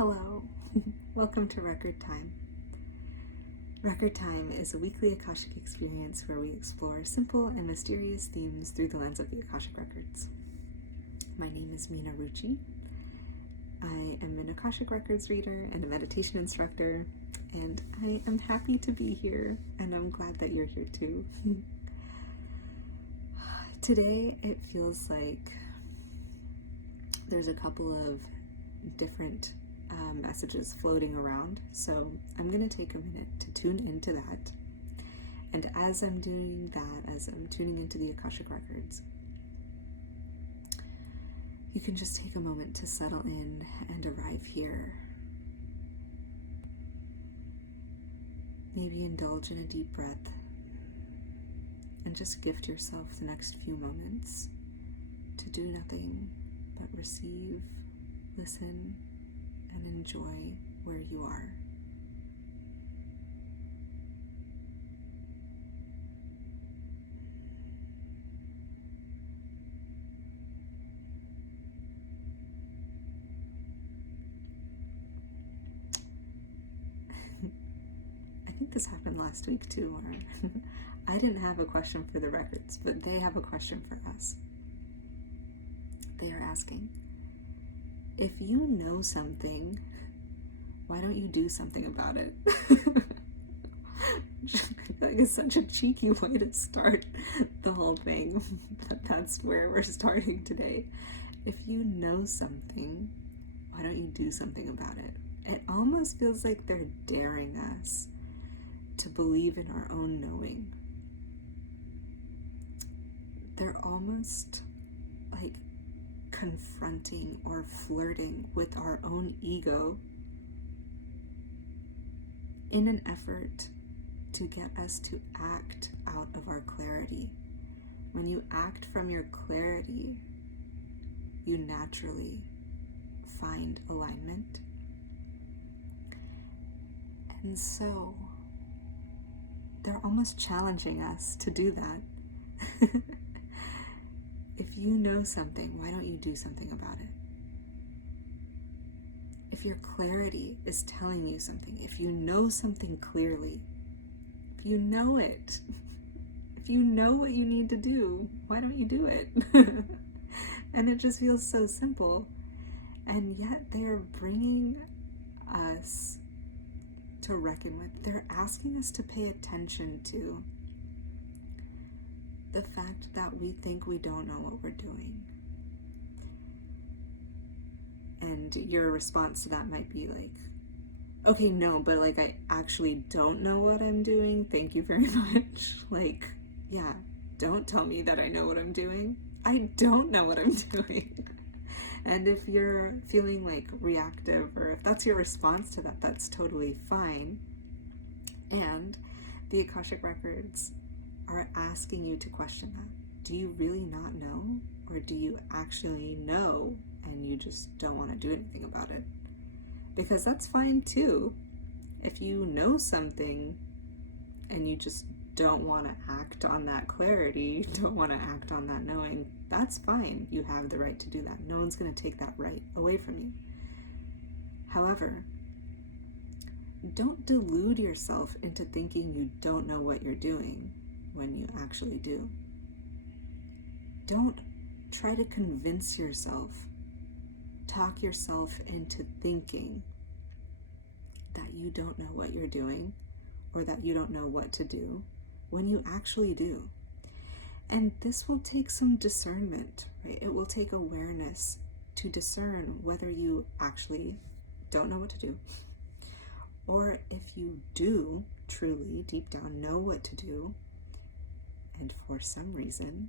Hello, welcome to Record Time. Record Time is a weekly akashic experience where we explore simple and mysterious themes through the lens of the Akashic Records. My name is Mina Rucci. I am an Akashic Records reader and a meditation instructor, and I am happy to be here, and I'm glad that you're here too. Today, it feels like there's a couple of different messages floating around, so I'm going to take a minute to tune into that. And as I'm doing that, as I'm tuning into the Akashic Records, you can just take a moment to settle in and arrive here. Maybe indulge in a deep breath and just gift yourself the next few moments to do nothing but receive, listen, and enjoy where you are. I think this happened last week too, or I didn't have a question for the records, but they have a question for us. They are asking, if you know something, why don't you do something about it? Like, it's such a cheeky way to start the whole thing, but that's where we're starting today. If you know something, why don't you do something about it? It almost feels like they're daring us to believe in our own knowing. They're almost like confronting or flirting with our own ego in an effort to get us to act out of our clarity. When you act from your clarity, you naturally find alignment. And so they're almost challenging us to do that. If you know something, why don't you do something about it? If your clarity is telling you something, if you know something clearly, if you know it, if you know what you need to do, why don't you do it? And it just feels so simple. And yet they're bringing us to reckon with. They're asking us to pay attention to the fact that we think we don't know what we're doing. And your response to that might be like, okay, no, but like I actually don't know what I'm doing. Thank you very much. Like, yeah, don't tell me that I know what I'm doing. I don't know what I'm doing. And if you're feeling like reactive, or if that's your response to that, that's totally fine. And the Akashic Records are asking you to question that. Do you really not know? Or do you actually know and you just don't want to do anything about it? Because that's fine too. If you know something and you just don't want to act on that clarity, don't want to act on that knowing, that's fine. You have the right to do that. No one's going to take that right away from you. However, don't delude yourself into thinking you don't know what you're doing when you actually do. Don't try to convince yourself, talk yourself into thinking that you don't know what you're doing or that you don't know what to do when you actually do. And this will take some discernment, right? It will take awareness to discern whether you actually don't know what to do, or if you do truly deep down know what to do, and for some reason,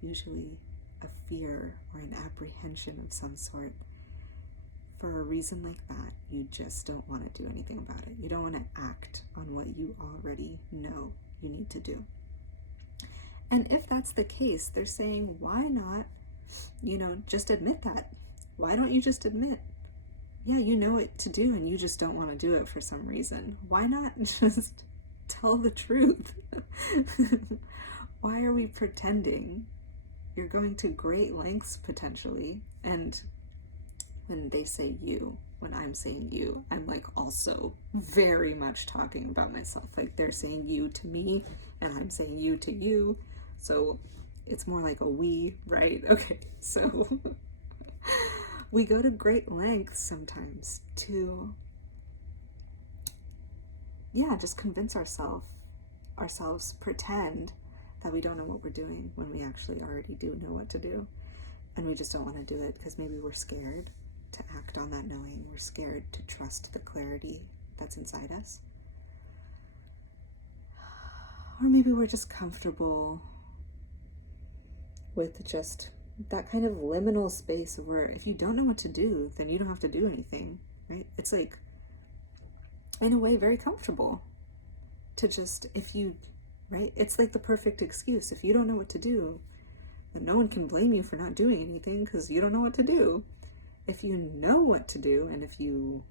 usually a fear or an apprehension of some sort, for a reason like that, you just don't want to do anything about it. You don't want to act on what you already know you need to do. And if that's the case, they're saying, why not, just admit that? Why don't you just admit, yeah, you know what to do and you just don't want to do it for some reason? Why not just tell the truth? Why are we pretending? You're going to great lengths potentially, and when they say you, when I'm saying you, I'm like also very much talking about myself. Like they're saying you to me and I'm saying you to you. So it's more like a we, right? Okay, so we go to great lengths sometimes to, yeah, just convince ourselves, pretend that we don't know what we're doing when we actually already do know what to do. And we just don't want to do it because maybe we're scared to act on that knowing. We're scared to trust the clarity that's inside us. Or maybe we're just comfortable with just that kind of liminal space where if you don't know what to do, then you don't have to do anything, right? It's like, in a way, very comfortable to just, if you, right? It's like the perfect excuse. If you don't know what to do, then no one can blame you for not doing anything because you don't know what to do. If you know what to do, and if you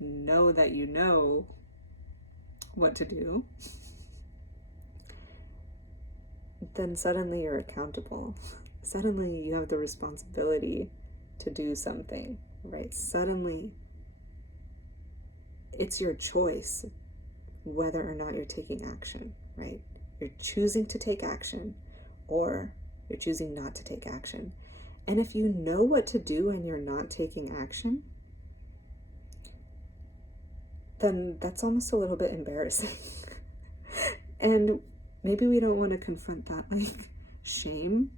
know that you know what to do, then suddenly you're accountable. Suddenly you have the responsibility to do something, right? Suddenly it's your choice whether or not you're taking action, right? You're choosing to take action or you're choosing not to take action. And if you know what to do and you're not taking action, then that's almost a little bit embarrassing. And maybe we don't want to confront that like shame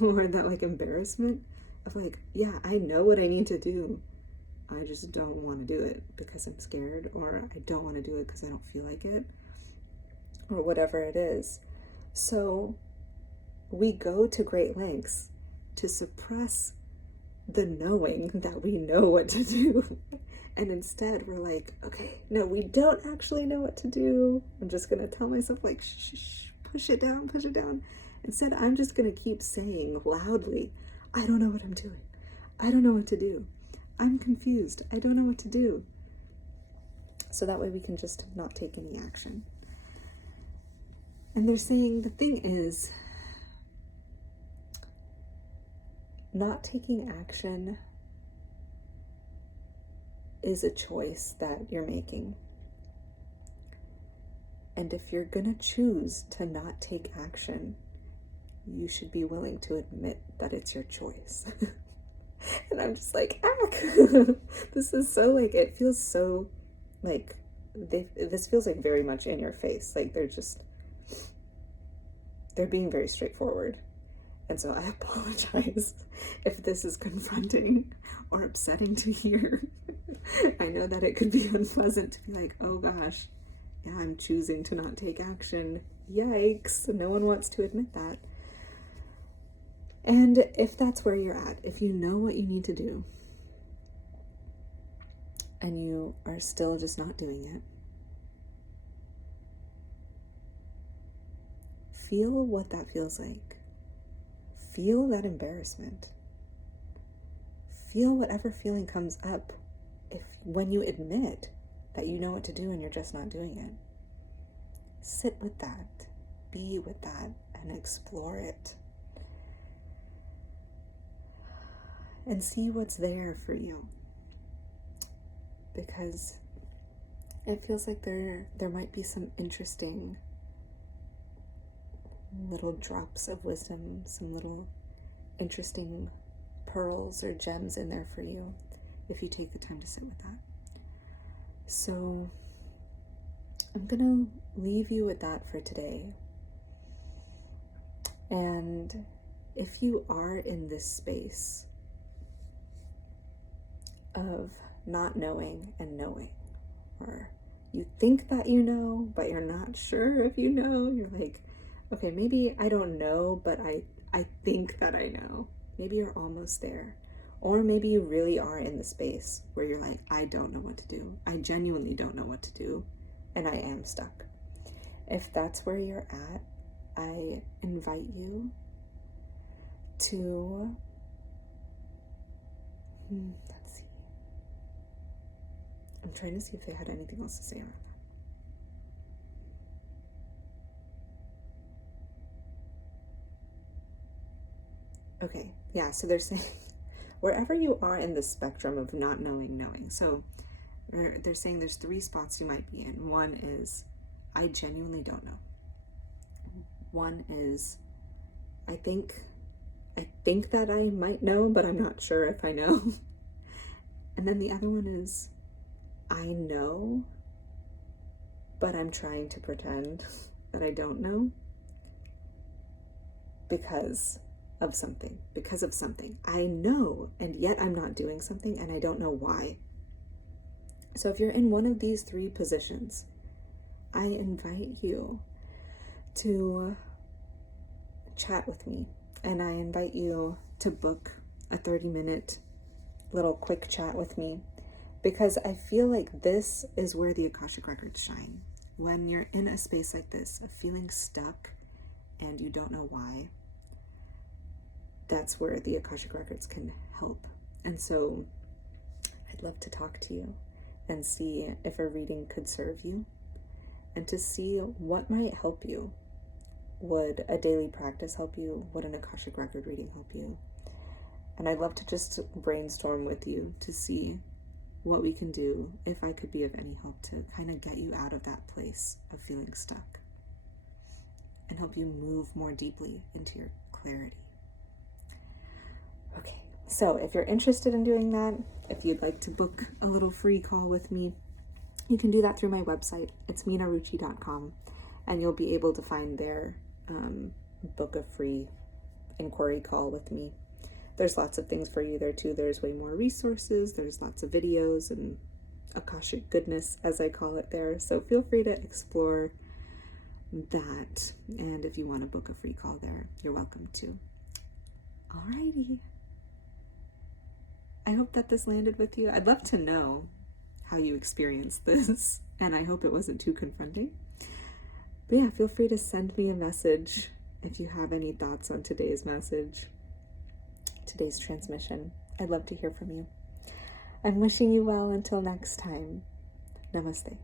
or that like embarrassment of like, yeah, I know what I need to do. I just don't want to do it because I'm scared, or I don't want to do it because I don't feel like it, or whatever it is. So we go to great lengths to suppress the knowing that we know what to do. And instead we're like, okay, no, we don't actually know what to do. I'm just going to tell myself like, shh, push it down, push it down. Instead, I'm just going to keep saying loudly, I don't know what I'm doing. I don't know what to do. I'm confused. I don't know what to do. So that way we can just not take any action. And they're saying the thing is, not taking action is a choice that you're making. And if you're gonna choose to not take action, you should be willing to admit that it's your choice. And I'm just like, this is so like, it feels so like, this feels like very much in your face. Like they're being very straightforward. And so I apologize if this is confronting or upsetting to hear. I know that it could be unpleasant to be like, oh gosh, yeah, I'm choosing to not take action. Yikes, no one wants to admit that. And if that's where you're at, if you know what you need to do and you are still just not doing it, feel what that feels like. Feel that embarrassment. Feel whatever feeling comes up when you admit that you know what to do and you're just not doing it. Sit with that, be with that, and explore it. And see what's there for you. Because it feels like there might be some interesting little drops of wisdom, some little interesting pearls or gems in there for you if you take the time to sit with that. So I'm gonna leave you with that for today. And if you are in this space of not knowing and knowing, or you think that you know, but you're not sure if you know, you're like, okay, maybe I don't know, but I think that I know. Maybe you're almost there. Or maybe you really are in the space where you're like, I don't know what to do. I genuinely don't know what to do, and I am stuck. If that's where you're at, I invite you to, let's see. I'm trying to see if they had anything else to say around that. Okay, yeah, so they're saying, wherever you are in the spectrum of not knowing, knowing. So they're saying there's 3 spots you might be in. One is, I genuinely don't know. One is, I think that I might know, but I'm not sure if I know. And then the other one is, I know, but I'm trying to pretend that I don't know because of something. I know, and yet I'm not doing something, and I don't know why. So if you're in one of these 3 positions, I invite you to chat with me, and I invite you to book a 30-minute little quick chat with me, because I feel like this is where the Akashic Records shine. When you're in a space like this, of feeling stuck and you don't know why, that's where the Akashic Records can help. And so I'd love to talk to you and see if a reading could serve you, and to see what might help you. Would a daily practice help you? Would an Akashic Record reading help you? And I'd love to just brainstorm with you to see what we can do, if I could be of any help, to kind of get you out of that place of feeling stuck and help you move more deeply into your clarity. Okay, so if you're interested in doing that, if you'd like to book a little free call with me, you can do that through my website. It's minaruchi.com, and you'll be able to find there, book a free inquiry call with me. There's lots of things for you there too. There's way more resources. There's lots of videos and Akashic goodness, as I call it, there. So feel free to explore that. And if you want to book a free call there, you're welcome to. Alrighty. I hope that this landed with you. I'd love to know how you experienced this, and I hope it wasn't too confronting. But yeah, feel free to send me a message if you have any thoughts on today's message, today's transmission. I'd love to hear from you. I'm wishing you well until next time. Namaste.